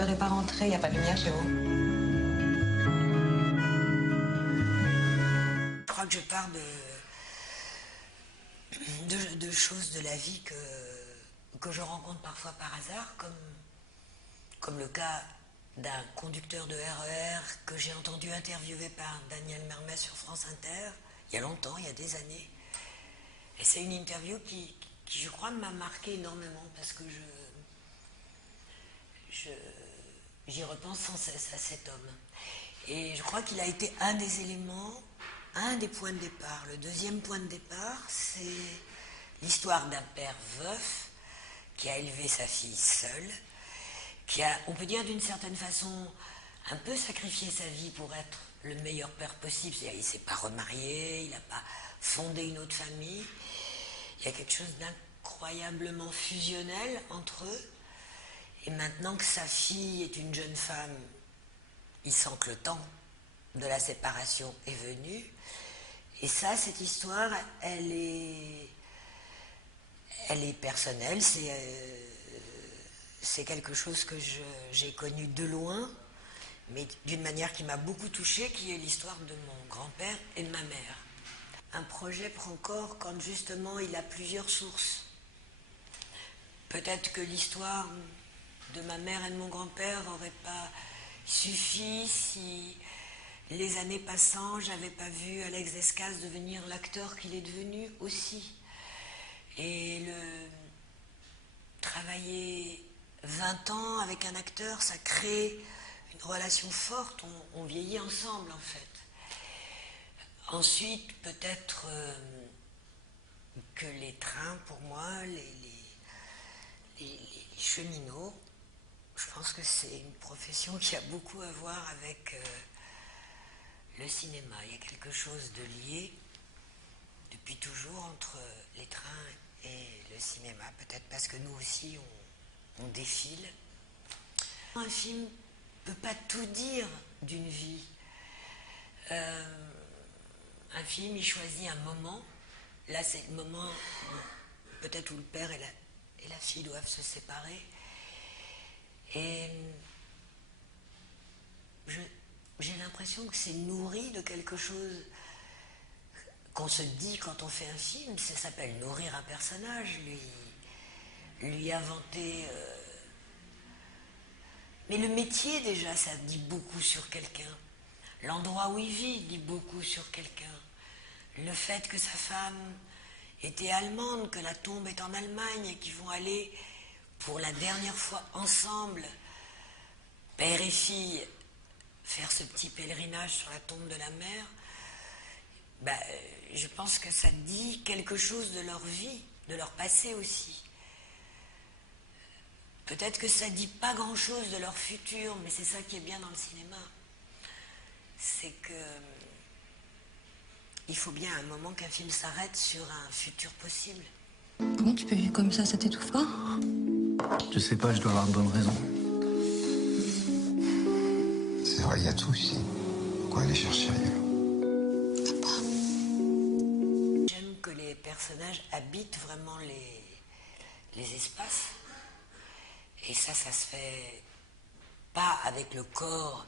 père est pas rentré, il n'y a pas de lumière chez vous. Je crois que je pars de choses de la vie que je rencontre parfois par hasard, comme le cas d'un conducteur de RER que j'ai entendu interviewer par Daniel Mermet sur France Inter, il y a longtemps, il y a des années. Et c'est une interview qui je crois, m'a marqué énormément parce que j'y repense sans cesse à cet homme. Et je crois qu'il a été un des éléments, un des points de départ. Le deuxième point de départ, c'est l'histoire d'un père veuf qui a élevé sa fille seule, qui a, on peut dire d'une certaine façon, un peu sacrifié sa vie pour être le meilleur père possible. C'est-à-dire, il ne s'est pas remarié, il n'a pas fondé une autre famille. Il y a quelque chose d'incroyablement fusionnel entre eux. Et maintenant que sa fille est une jeune femme, il sent que le temps de la séparation est venu. Et ça, cette histoire, elle est personnelle. C'est quelque chose que j'ai connu de loin, mais d'une manière qui m'a beaucoup touchée, qui est l'histoire de mon grand-père et de ma mère. Un projet prend corps quand justement il a plusieurs sources. Peut-être que l'histoire de ma mère et de mon grand-père n'aurait pas suffi si, les années passant, j'avais pas vu Alex Descalzi devenir l'acteur qu'il est devenu aussi. Et travailler 20 ans avec un acteur, ça crée une relation forte, on vieillit ensemble en fait. Ensuite, peut-être que les trains, pour moi, les cheminots, je pense que c'est une profession qui a beaucoup à voir avec le cinéma. Il y a quelque chose de lié depuis toujours entre les trains et le cinéma, peut-être parce que nous aussi on défile. Un film ne peut pas tout dire d'une vie. Un film, il choisit un moment. Là, c'est le moment peut-être où le père et la fille doivent se séparer. Et j'ai l'impression que c'est nourri de quelque chose qu'on se dit quand on fait un film. Ça s'appelle nourrir un personnage, lui inventer... Mais le métier, déjà, ça dit beaucoup sur quelqu'un. L'endroit où il vit dit beaucoup sur quelqu'un. Le fait que sa femme était allemande, que la tombe est en Allemagne et qu'ils vont aller pour la dernière fois ensemble, père et fille, faire ce petit pèlerinage sur la tombe de la mère, je pense que ça dit quelque chose de leur vie, de leur passé aussi. Peut-être que ça dit pas grand-chose de leur futur, mais c'est ça qui est bien dans le cinéma. C'est que il faut bien à un moment qu'un film s'arrête sur un futur possible. Comment tu peux vivre comme ça t'étouffe pas? Je sais pas, je dois avoir de bonnes raisons. C'est vrai, il y a tout ici. Pourquoi aller chercher ailleurs? Papa. J'aime que les personnages habitent vraiment les espaces. Et ça se fait pas avec le corps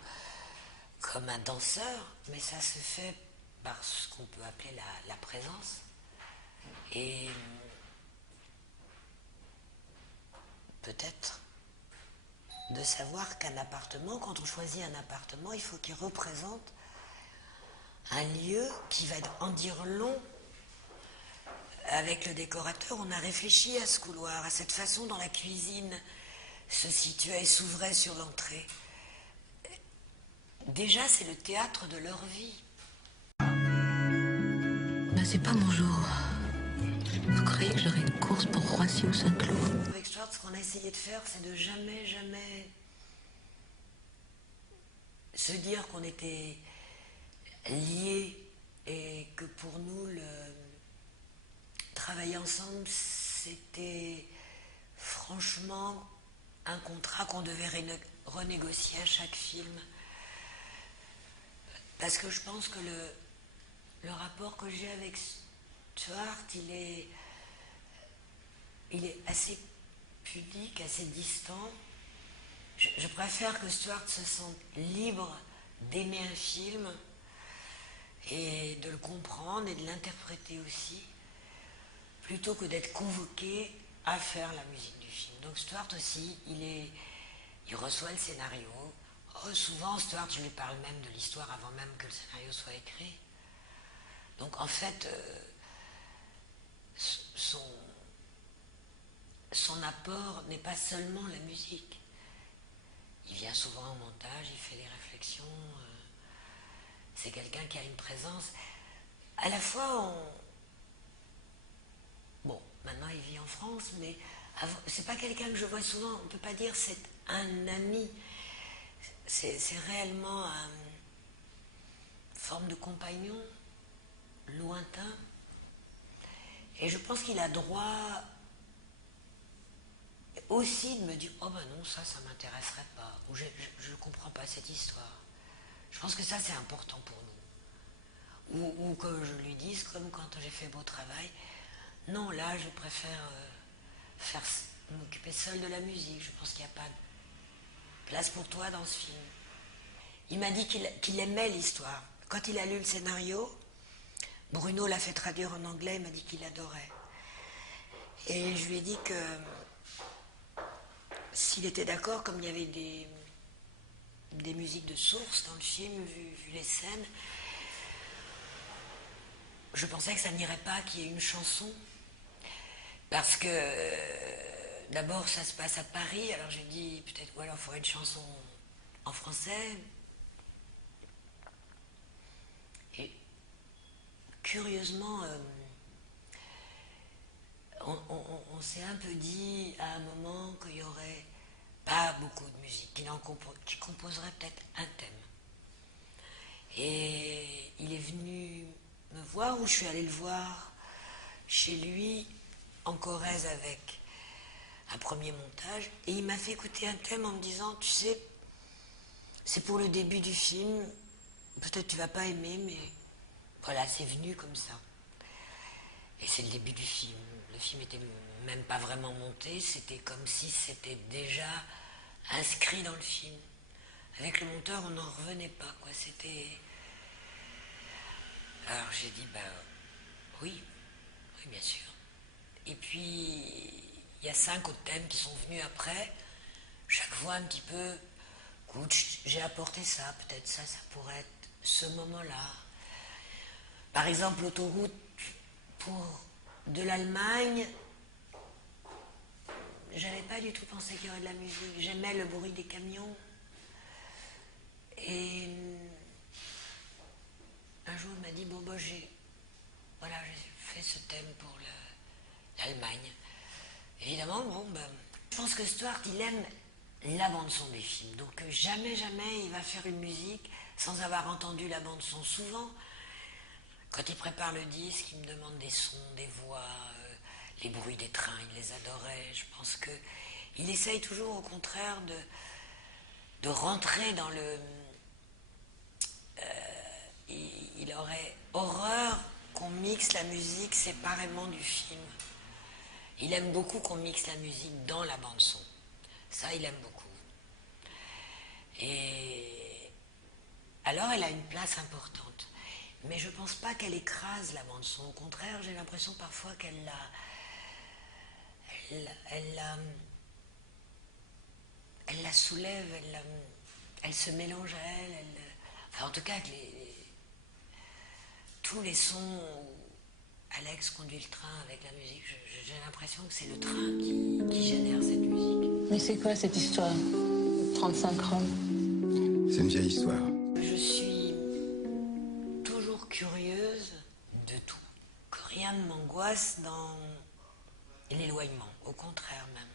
comme un danseur, mais ça se fait par ce qu'on peut appeler la présence. Et peut-être de savoir qu'un appartement, quand on choisit un appartement, il faut qu'il représente un lieu qui va en dire long. Avec le décorateur, on a réfléchi à ce couloir, à cette façon dont la cuisine se situait et s'ouvrait sur l'entrée. Déjà, c'est le théâtre de leur vie. C'est pas mon jour. Vous croyez que j'aurais une course pour Roissy ou Saint-Cloud? Avec Stuart, ce qu'on a essayé de faire, c'est de jamais se dire qu'on était liés et que pour nous, travailler ensemble, c'était franchement un contrat qu'on devait renégocier à chaque film. Parce que je pense que le rapport que j'ai avec Stuart, il est assez pudique, assez distant. Je préfère que Stuart se sente libre d'aimer un film et de le comprendre et de l'interpréter aussi, plutôt que d'être convoqué à faire la musique du film. Donc Stuart aussi, il reçoit le scénario. Oh, souvent, Stuart, je lui parle même de l'histoire avant même que le scénario soit écrit. Donc en fait, son apport n'est pas seulement la musique. Il vient souvent au montage, il fait des réflexions. C'est quelqu'un qui a une présence. À la fois, bon, maintenant il vit en France, mais c'est pas quelqu'un que je vois souvent. On peut pas dire c'est un ami. C'est réellement une forme de compagnon lointain. Et je pense qu'il a droit aussi de me dire oh ben non, ça m'intéresserait pas, ou je ne comprends pas cette histoire. Je pense que ça c'est important pour nous. Ou que je lui dise, comme quand j'ai fait Beau Travail, non, là je préfère m'occuper seule de la musique, je pense qu'il n'y a pas de place pour toi dans ce film. Il m'a dit qu'il aimait l'histoire. Quand il a lu le scénario, Bruno l'a fait traduire en anglais, il m'a dit qu'il adorait. Et je lui ai dit que s'il était d'accord, comme il y avait des musiques de source dans le film, vu les scènes, je pensais que ça n'irait pas qu'il y ait une chanson. Parce que d'abord ça se passe à Paris, alors j'ai dit peut-être, ou alors il faudrait une chanson en français. Et curieusement, on s'est un peu dit à un moment qu'il n'y aurait pas beaucoup de musique, qui composerait peut-être un thème. Et il est venu me voir, ou je suis allée le voir chez lui, en Corrèze, avec un premier montage, et il m'a fait écouter un thème en me disant, tu sais, c'est pour le début du film, peut-être tu vas pas aimer, mais voilà, c'est venu comme ça. Et c'est le début du film. Le film était même pas vraiment monté, c'était comme si c'était déjà inscrit dans le film. Avec le monteur, on n'en revenait pas, quoi. C'était... Alors j'ai dit, oui, bien sûr. Et puis, il y a 5 autres thèmes qui sont venus après, chaque fois un petit peu, écoute, j'ai apporté ça, peut-être ça pourrait être ce moment-là. Par exemple, l'autoroute pour de l'Allemagne, j'avais pas du tout pensé qu'il y aurait de la musique. J'aimais le bruit des camions. Et un jour, il m'a dit, j'ai fait ce thème pour l'Allemagne. Évidemment, je pense que Stuart, il aime la bande-son des films. Donc jamais il va faire une musique sans avoir entendu la bande-son. Souvent, quand il prépare le disque, il me demande des sons, des voix, les bruits des trains, il les adorait. Je pense qu'il essaye toujours, au contraire, de rentrer dans le... il aurait horreur qu'on mixe la musique séparément du film. Il aime beaucoup qu'on mixe la musique dans la bande-son. Ça, il aime beaucoup. Et alors, elle a une place importante. Mais je ne pense pas qu'elle écrase la bande-son. Au contraire, j'ai l'impression parfois qu'elle la soulève, elle se mélange à elle. Enfin, en tout cas, tous les sons où Alex conduit le train avec la musique, j'ai l'impression que c'est le train qui génère cette musique. Mais c'est quoi cette histoire 35 Roms. C'est une vieille histoire. Je suis toujours curieuse de tout. Que rien ne m'angoisse dans l'éloignement, au contraire même.